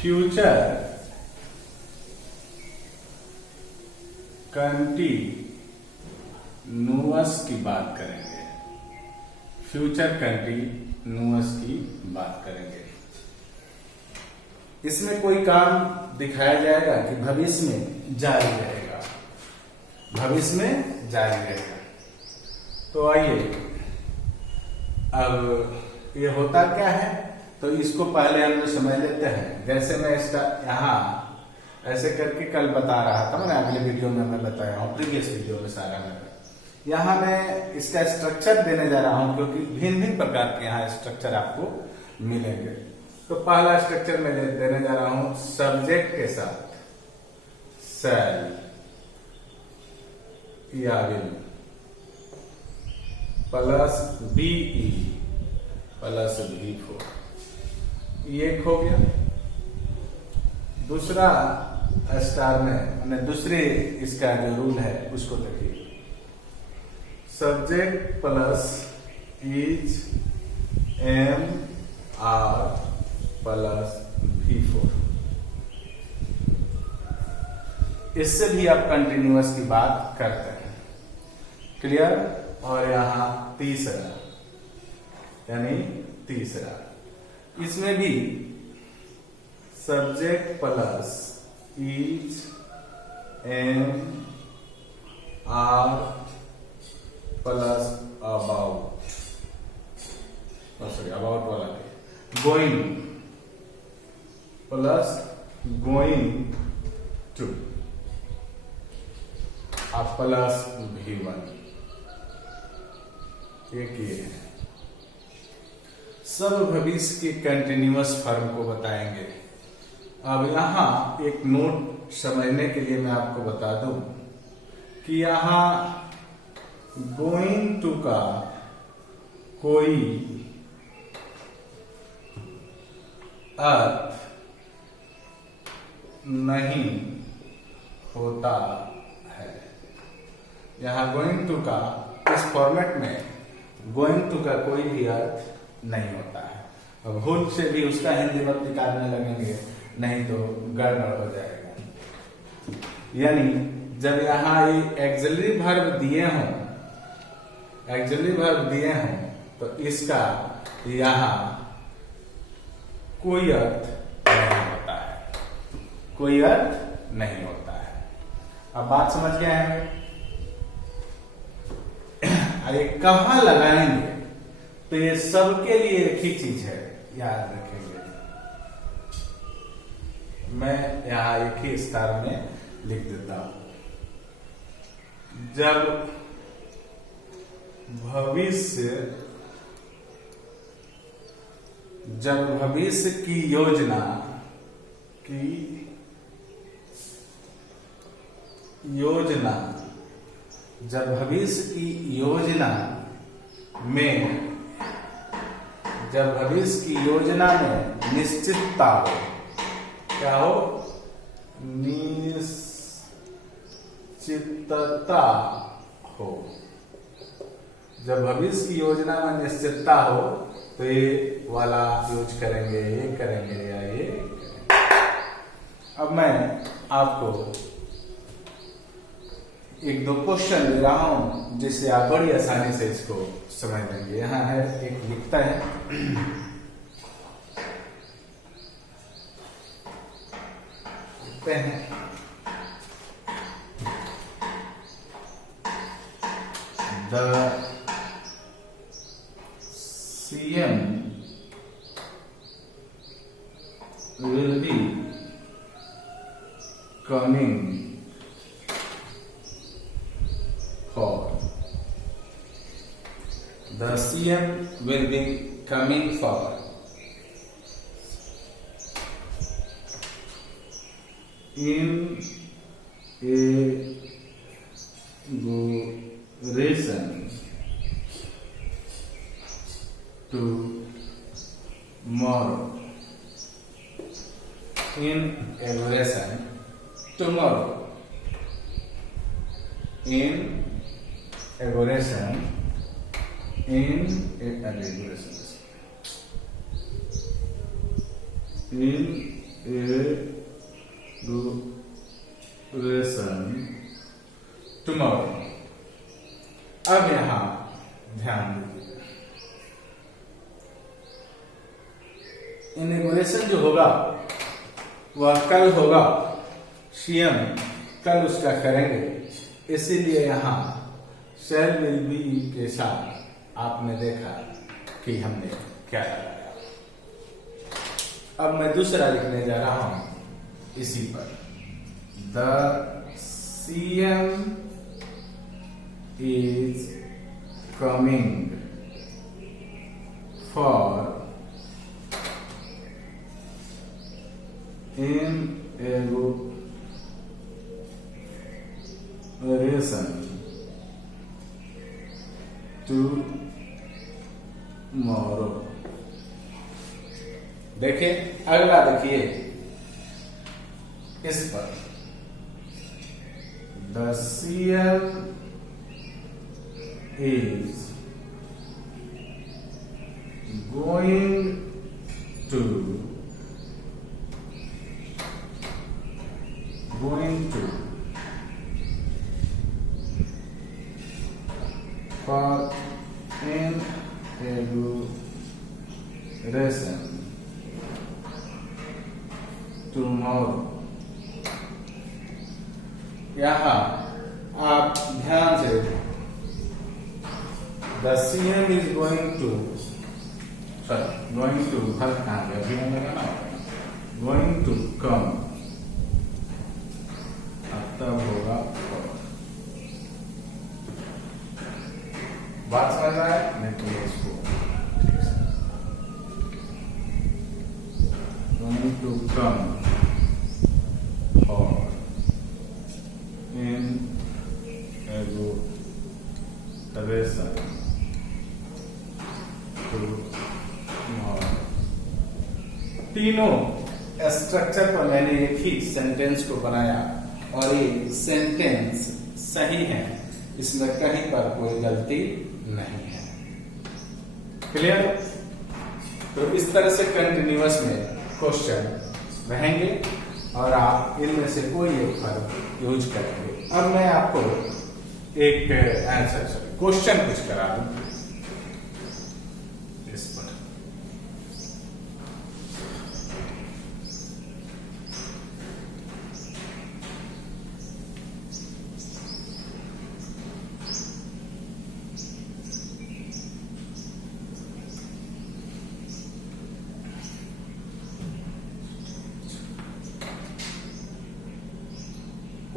Future continuous की बात करेंगे। फ्यूचर कंटीन्यूअस की बात करेंगे। इसमें कोई काम दिखाया जाएगा कि भविष्य में जारी रहेगा, भविष्य में जारी रहेगा। तो आइए, अब ये होता क्या है, तो इसको पहले हम लोग समझ लेते हैं। जैसे मैं इसका यहाँ ऐसे करके कल बता रहा था, मैंने अगले वीडियो में मैं बताया हूँ, प्रीवियस वीडियो में सारा मैं यहाँ मैं इसका स्ट्रक्चर देने जा रहा हूँ, क्योंकि भिन्न भिन्न प्रकार के यहाँ स्ट्रक्चर आपको मिलेंगे। तो पहला स्ट्रक्चर मैं देने जा रहा हूँ सब्जेक्ट के साथ सेल या will plus be plus V4, ये एक हो गया। दूसरा स्टार में दूसरे इसका जो रूल है उसको देखिए, subject plus is M R plus V4। इससे भी आप कंटिन्यूअस की बात करते हैं। क्लियर। और यहां तीसरा, यानी तीसरा, इसमें भी subject plus is M R plus about, sorry about वाला going plus going to plus V1। एक ये है। सब भविष्य के कंटिन्यूअस फॉर्म को बताएंगे। अब यहां एक नोट समझने के लिए मैं आपको बता दूं कि यहां गोइंग टू का कोई अर्थ नहीं होता है। यहां गोइंग टू का इस फॉर्मेट में गोइंग टू का कोई भी अर्थ नहीं होता है। अब भूल से भी उसका हिंदी मत निकालने लगेंगे, नहीं तो गड़बड़ हो जाएगा। यानी जब यहाँ ये एक्सिलरी वर्ब दिए हों, एक्सिलरी वर्ब दिए हों, तो इसका यहाँ कोई अर्थ नहीं होता है, कोई अर्थ नहीं होता है। अब बात समझ गए हैं। अरे कहाँ लगाएंगे, तो ये सबके लिए एक ही चीज है, याद रखेंगे। मैं यहां एक ही स्टार में लिख देता हूं। जब भविष्य की योजना जब भविष्य की योजना में निश्चितता हो, क्या हो, निश्चितता हो। जब भविष्य की योजना में निश्चितता हो तो ये वाला यूज करेंगे, ये करेंगे या ये करेंगे। अब मैं आपको एक दो क्वेश्चन दे रहा हूं, जिससे आप बड़ी आसानी से इसको समझ लेंगे। यहां है, एक लिखता है, लिखते हैं the CM will be coming for. The CM will be coming for inauguration tomorrow. Inauguration tomorrow. Inauguration education tomorrow। अब यहां ध्यान दीजिए, इनॉग्रेशन जो होगा वह कल होगा, सीएम कल उसका करेंगे, इसीलिए यहां शैल विल बी के साथ आपने देखा कि हमने क्या लगाया। अब मैं दूसरा लिखने जा रहा हूं इसी पर, the CM is coming for inauguration tomorrow। देखिए अगला, देखिए इस पर, the CM is going to for inauguration tomorrow। यहां आप ध्यान से, the CM is going to हर कहां गया, गोइंग टू कम, तब होगा। बात समझ रहा है? मैं तो इसको going to come or in education tomorrow। तीनों स्ट्रक्चर पर मैंने एक ही सेंटेंस को बनाया और ये सेंटेंस सही है, इसमें कहीं पर कोई गलती नहीं है। क्लियर? तो इस तरह से कंटिन्यूअस में क्वेश्चन रहेंगे और आप इनमें से कोई एक फर्क यूज करेंगे। अब मैं आपको एक आंसर क्वेश्चन कुछ करा दूं इस पर।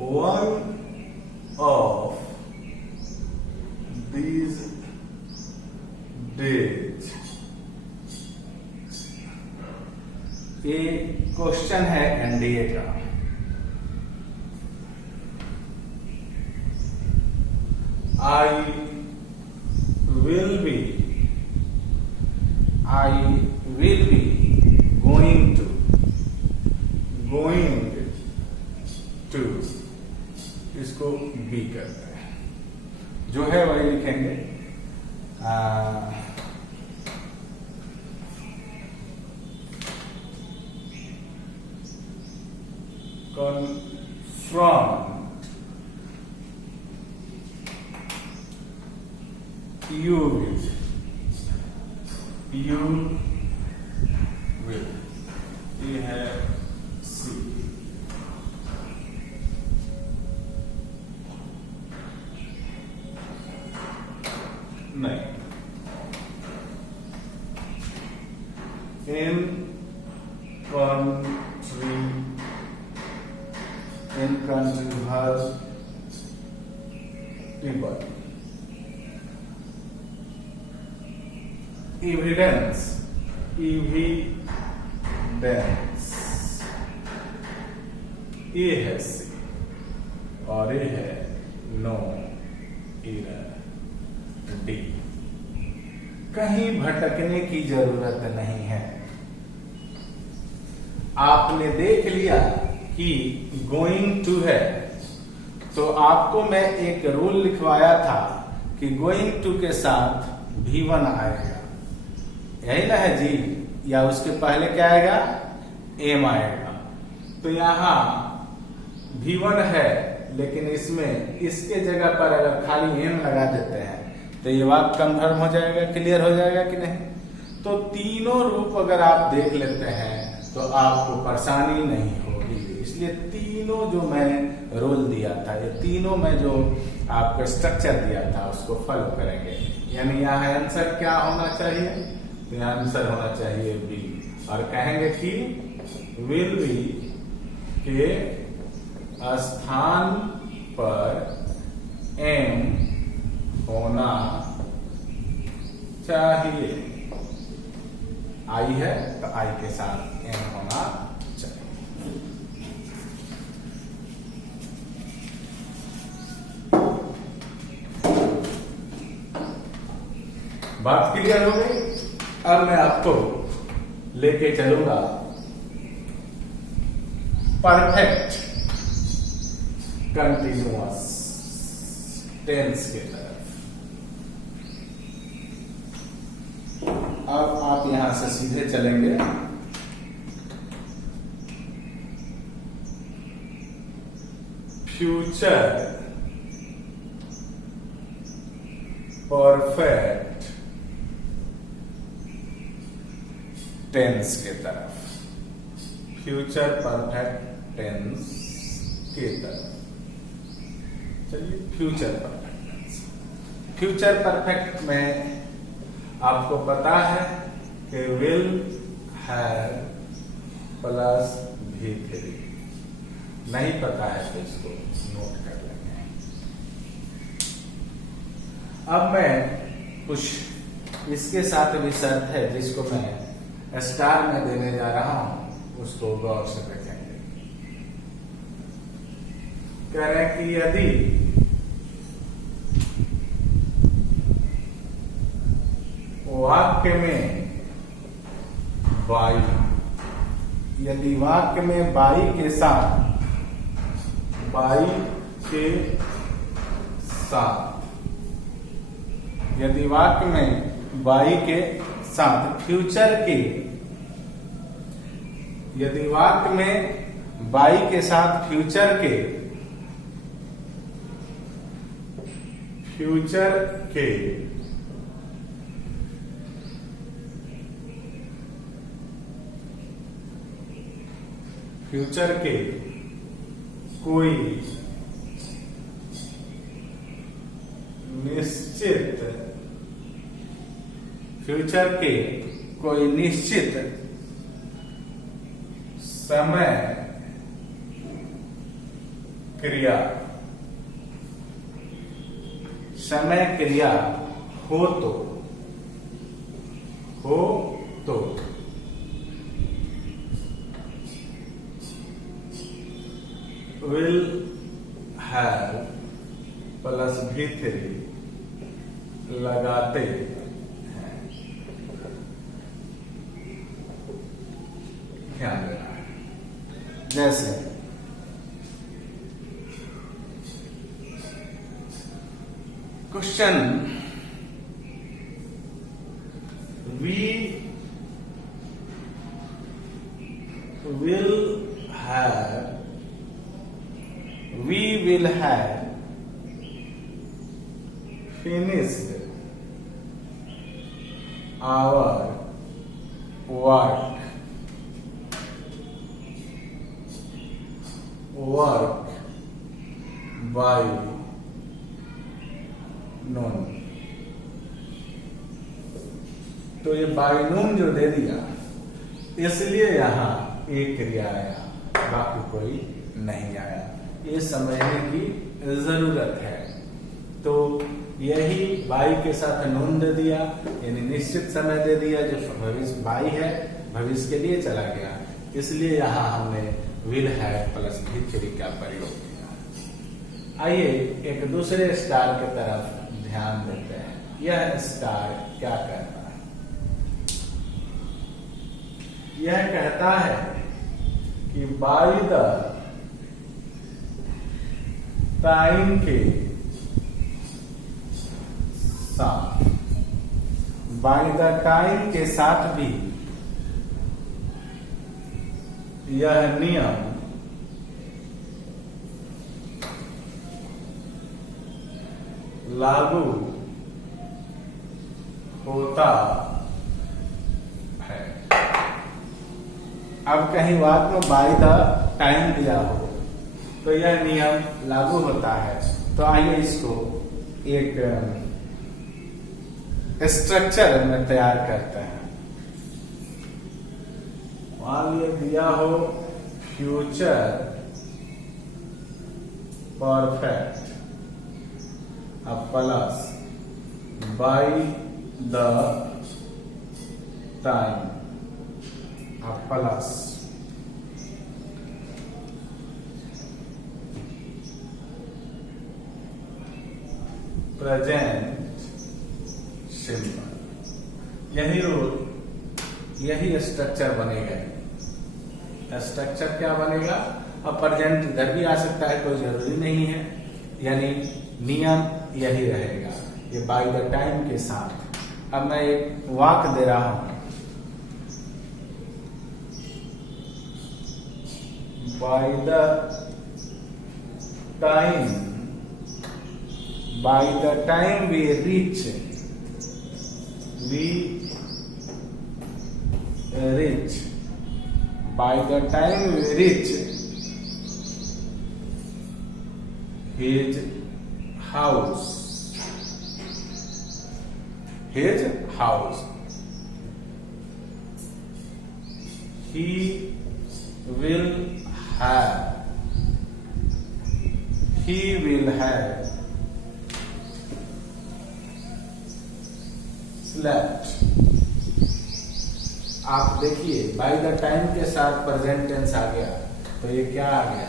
One of these days, ये क्वेश्चन है एनडीए का। I will be going to इसको बी करते हैं, जो है वही लिखेंगे। confront you will, ये है सी। नहीं, in country has people, evidence ये है सी और ये है नो एरर डी। कहीं भटकने की जरूरत नहीं है। आपने देख लिया कि गोइंग टू है, तो आपको मैं एक रूल लिखवाया था कि गोइंग टू के साथ V1 आएगा, यही ना है जी, या उसके पहले क्या आएगा, एम आएगा। तो यहाँ V1 है, लेकिन इसमें इसके जगह पर अगर खाली n लगा देते हैं तो ये बात कन्फर्म हो जाएगा, क्लियर हो जाएगा कि नहीं। तो तीनों रूप अगर आप देख लेते हैं तो आपको परेशानी नहीं होगी। इसलिए तीनों जो मैं रोल दिया था, ये तीनों में जो आपको स्ट्रक्चर दिया था उसको फॉलो करेंगे। यानी यहाँ आंसर क्या होना चाहिए, तो यहाँ आंसर होना चाहिए बी। और कहेंगे कि विल बी के स्थान पर एम होना चाहिए। आई है तो आई के साथ एम होना चाहिए। बात क्लियर हो गई। अब मैं आपको लेके चलूंगा परफेक्ट कंटिन्यूअस टेंस के तरफ। अब आप यहां से सीधे चलेंगे फ्यूचर परफेक्ट टेंस के तरफ। फ्यूचर परफेक्ट टेंस के तरफ चलिए। Future perfect tense, future perfect में आपको पता है कि विल हैव प्लस V3। नहीं पता है तो इसको नोट कर लेंगे। अब मैं कुछ इसके साथ भी शर्त है जिसको मैं स्टार में देने जा रहा हूं, उसको गौर से देखेंगे। कह रहे हैं कि यदि वाक्य में बाई, यदि वाक्य में बाई के साथ यदि वाक्य में बाई के साथ फ्यूचर के, यदि वाक्य में बाई के साथ फ्यूचर के कोई निश्चित समय क्रिया हो तो विल हैव प्लस V3 लगाते हैं। ध्यान देना है। जैसे question we will have finished our work by noon। तो ये बाय नून जो दे दिया इसलिए यहां एक क्रिया आया, बाकी कोई नहीं आया। ये समझने की जरूरत है। तो यही बाई के साथ नून दे दिया, यानी निश्चित समय दे दिया जो भविष्य बाई है, भविष्य के लिए चला गया। इसलिए यहां हमने विल हैव प्लस V3 का प्रयोग किया। आइए एक दूसरे स्टार की तरफ ध्यान देते हैं। यह स्टार क्या कहता है? यह कहता है कि बाई द टाइम के साथ, बाय द टाइम के साथ भी यह नियम लागू होता है। अब कहीं वाक्य में बाय द टाइम दिया हो तो यह नियम लागू होता है। तो आइए इसको एक स्ट्रक्चर में तैयार करते हैं। मान लिया दिया हो फ्यूचर परफेक्ट अब प्लस बाय द टाइम अब प्लस प्रेजेंट सिंपल। यही रूल, यही स्ट्रक्चर बनेगा। स्ट्रक्चर क्या बनेगा? अब प्रेजेंट इधर भी आ सकता है, कोई जरूरी नहीं है, यानी नियम यही रहेगा, ये बाय द टाइम के साथ। अब मैं एक वाक्य दे रहा हूं, bye the time we reach by the time we reach his house he will have slept। आप देखिए बाय द टाइम के साथ प्रेजेंट टेंस आ गया, तो ये क्या आ गया?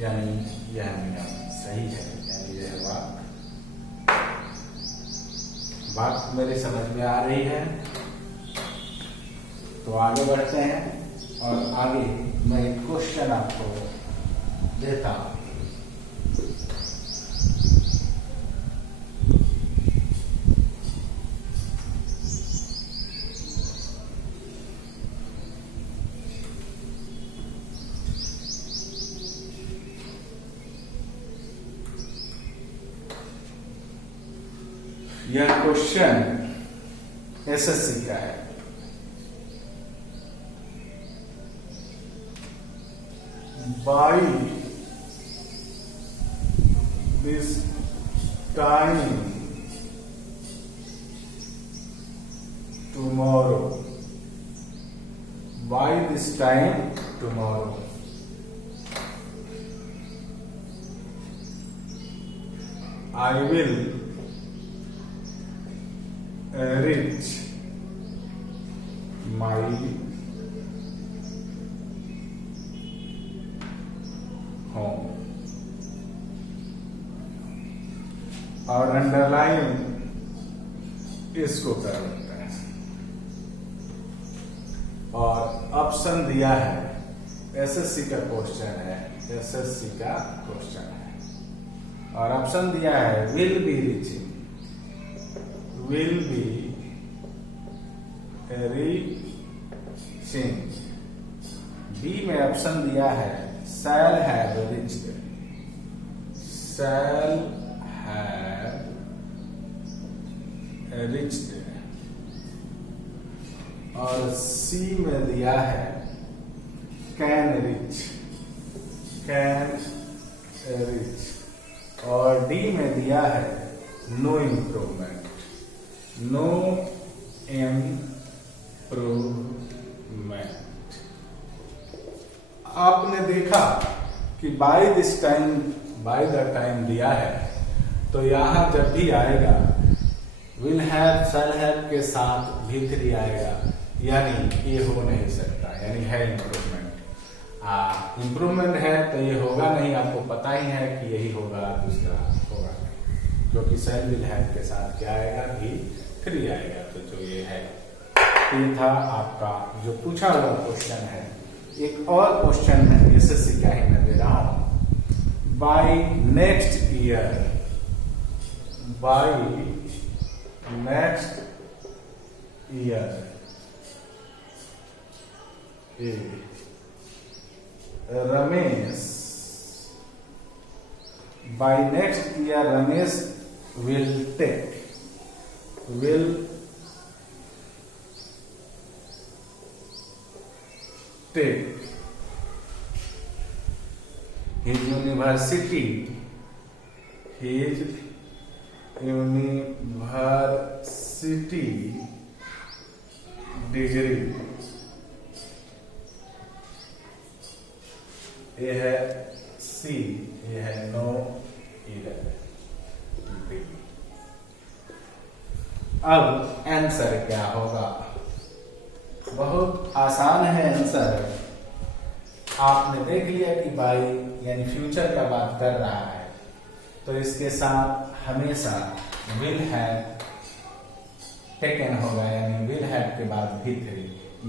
यानी यह नियम सही है, यानी यह बात मेरी समझ में आ रही है। तो आगे बढ़ते हैं और आगे मैं एक क्वेश्चन आपको देता हूं। यह क्वेश्चन एसएससी का है। By this time tomorrow, by this time tomorrow I will reach my home। और अंडरलाइन इसको कर लेते हैं। और ऑप्शन दिया है, एसएससी का क्वेश्चन है, एसएससी का क्वेश्चन है, और ऑप्शन दिया है will be reaching, will be reaching। B में ऑप्शन दिया है shall have reached, shall have reached। और सी में दिया है can reach, can reach। और डी में दिया है no improvement, नो इम्प्रूवमेंट। आपने देखा कि by this time, by the time दिया है, तो यहां जब भी आएगा विल हैव, शैल हैव के साथ भी थ्री आएगा, यानी ये हो नहीं सकता, यानी है इम्प्रूवमेंट। इम्प्रूवमेंट है तो ये होगा नहीं, आपको पता ही है कि यही होगा, दूसरा होगा नहीं, क्योंकि शैल विल हैव के साथ क्या आएगा? भी थ्री आएगा। तो जो ये है, ये था आपका जो पूछा हुआ क्वेश्चन है। एक और क्वेश्चन है एसएससी का ही मैं दे रहा हूं। By next year, by next year Ramesh by next year Ramesh will take his university degree. ये है सी, ये है नो, ये है बी। अब आंसर क्या होगा? बहुत आसान है आंसर। आपने देख लिया कि बाई यानी फ्यूचर का बात कर रहा है, तो इसके साथ हमेशा विल हैव टेकन होगा, यानी विल हैव के बाद भी थे,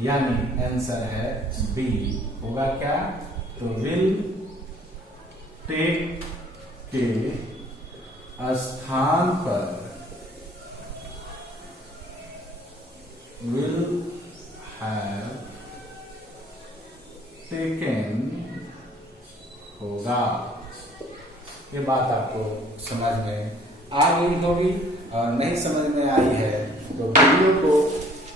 यानी आंसर है बी। होगा क्या? तो विल टेक के स्थान पर विल हैव टेकन होगा। ये बात आपको समझ में आ गई होगी, और नहीं समझ में आई है तो वीडियो को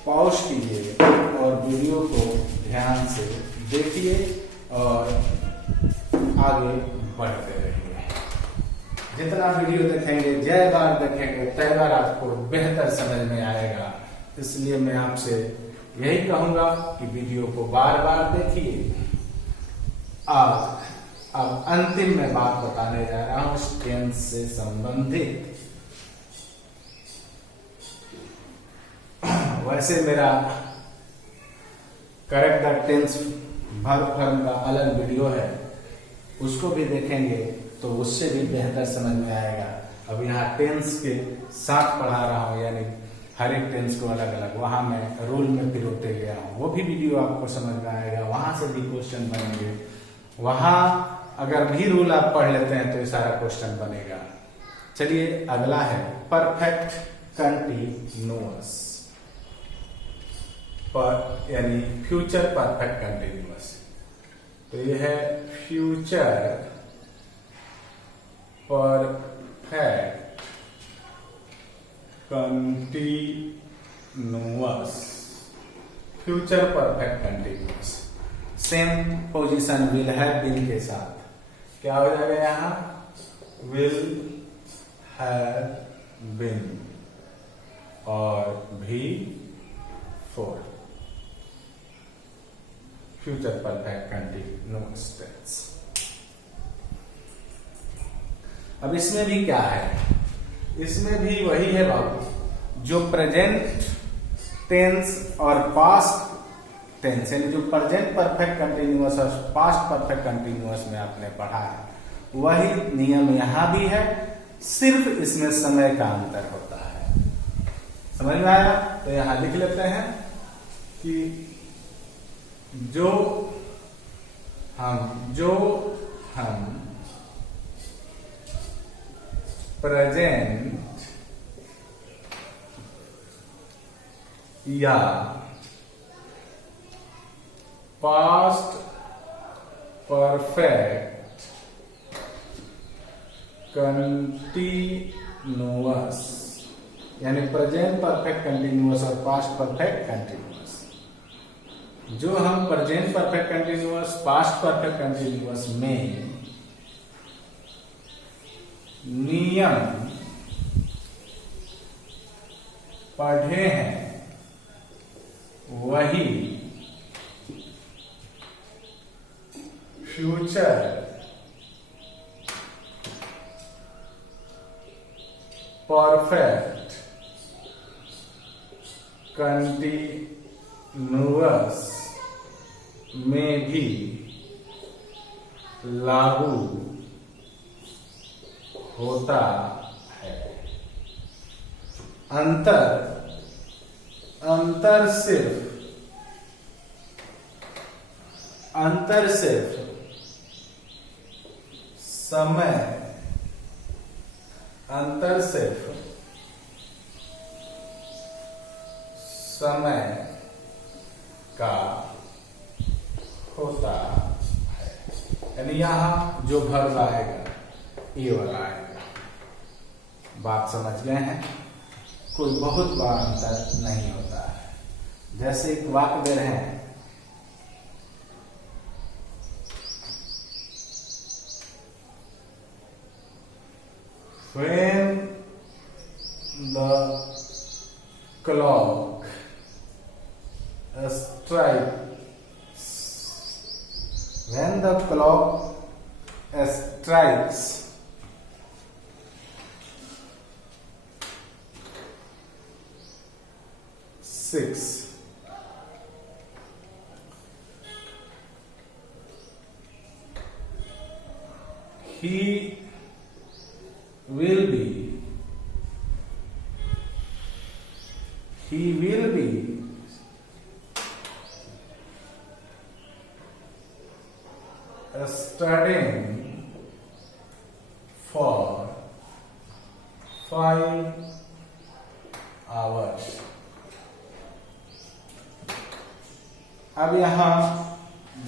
पॉज कीजिए और वीडियो को ध्यान से देखिए और आगे बढ़ते रहिए। जितना वीडियो देखेंगे, जय बार देखेंगे, तय बार आपको बेहतर समझ में आएगा। इसलिए मैं आपसे यही कहूंगा कि वीडियो को बार बार देखिए। अब अंतिम में बात बताने जा रहा हूं टेंस से संबंधित। वैसे मेरा correct the tense verb form का अलग वीडियो है, उसको भी देखेंगे तो उससे भी बेहतर समझ में आएगा। अब यहाँ टेंस के साथ पढ़ा रहा हूँ, यानी हर एक टेंस को अलग अलग, वहां मैं रूल में पिरोते गया हूँ, वो भी वीडियो आपको समझ में आएगा। वहां से भी क्वेश्चन बनेंगे, वहां अगर भी रूल आप पढ़ लेते हैं तो ये सारा क्वेश्चन बनेगा। चलिए अगला है परफेक्ट कंटिन्यूअस, यानी फ्यूचर परफेक्ट कंटिन्यूअस। तो ये है future perfect continuous, future perfect continuous. Same position will have been के साथ क्या हो जाएगा? यहां विल हैव बीन और भी for, future perfect continuous tense. अब इसमें भी क्या है? इसमें भी वही है बाबू, जो प्रेजेंट टेंस और पास्ट टेंस, यानी जो प्रेजेंट परफेक्ट कंटिन्यूअस और पास्ट परफेक्ट कंटिन्यूअस में आपने पढ़ा है, वही नियम यहां भी है, सिर्फ इसमें समय का अंतर होता है। समझ में आया? तो यहां लिख लेते हैं कि जो हम प्रेजेंट या पास्ट परफेक्ट कंटिन्यूअस, यानी प्रेजेंट परफेक्ट कंटिन्यूअस और पास्ट परफेक्ट कंटिन्यूअस, जो हम present perfect continuous, past perfect continuous में नियम पढ़े हैं, वही फ्यूचर परफेक्ट कंटिन्यूअस में भी लागू होता है। अंतर सिर्फ समय, समय का होता है। यानी यहां जो वर्ब आएगा ये वाला आएगा। बात समझ गए हैं? कोई बहुत बड़ा अंतर नहीं होता है। जैसे एक वाक्य दे रहे हैं, when the clock strikes, when the clock strikes 6, he will be studying for 5 hours। अब यहां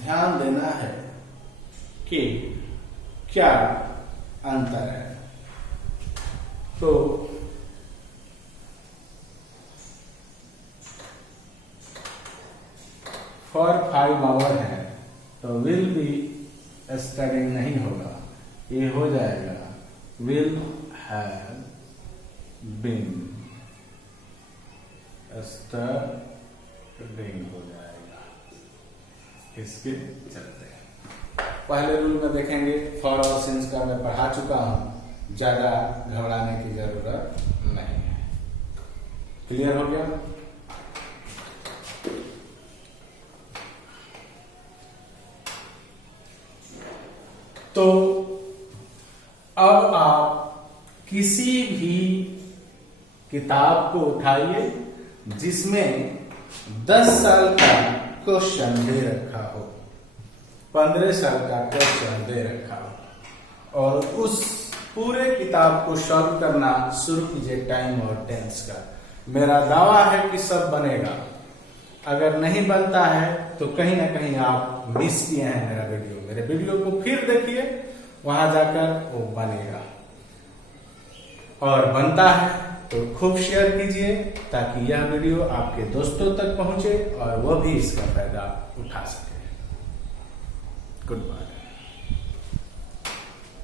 ध्यान देना है कि क्या अंतर है। तो फॉर 5 आवर है तो विल बी स्टडिंग नहीं होगा, ये हो जाएगा विल हैव बीन स्टडिंग हो जाएगा। इसके चलते पहले रूल में देखेंगे, फॉर और सिंस का मैं पढ़ा चुका हूं, ज्यादा घबराने की जरूरत नहीं है। क्लियर हो गया? तो अब आप किसी भी किताब को उठाइए जिसमें 10 साल का क्वेश्चन दे रखा हो, 15 साल का क्वेश्चन दे रखा हो, और उस पूरे किताब को सॉल्व करना शुरू कीजिए टाइम और टेंस का। मेरा दावा है कि सब बनेगा। अगर नहीं बनता है तो कहीं ना कहीं आप मिस किए हैं मेरा वीडियो। मेरे वीडियो को फिर देखिए, वहां जाकर वो बनेगा। और बनता है तो खूब शेयर कीजिए ताकि यह वीडियो आपके दोस्तों तक पहुंचे और वह भी इसका फायदा उठा सके। Good bye.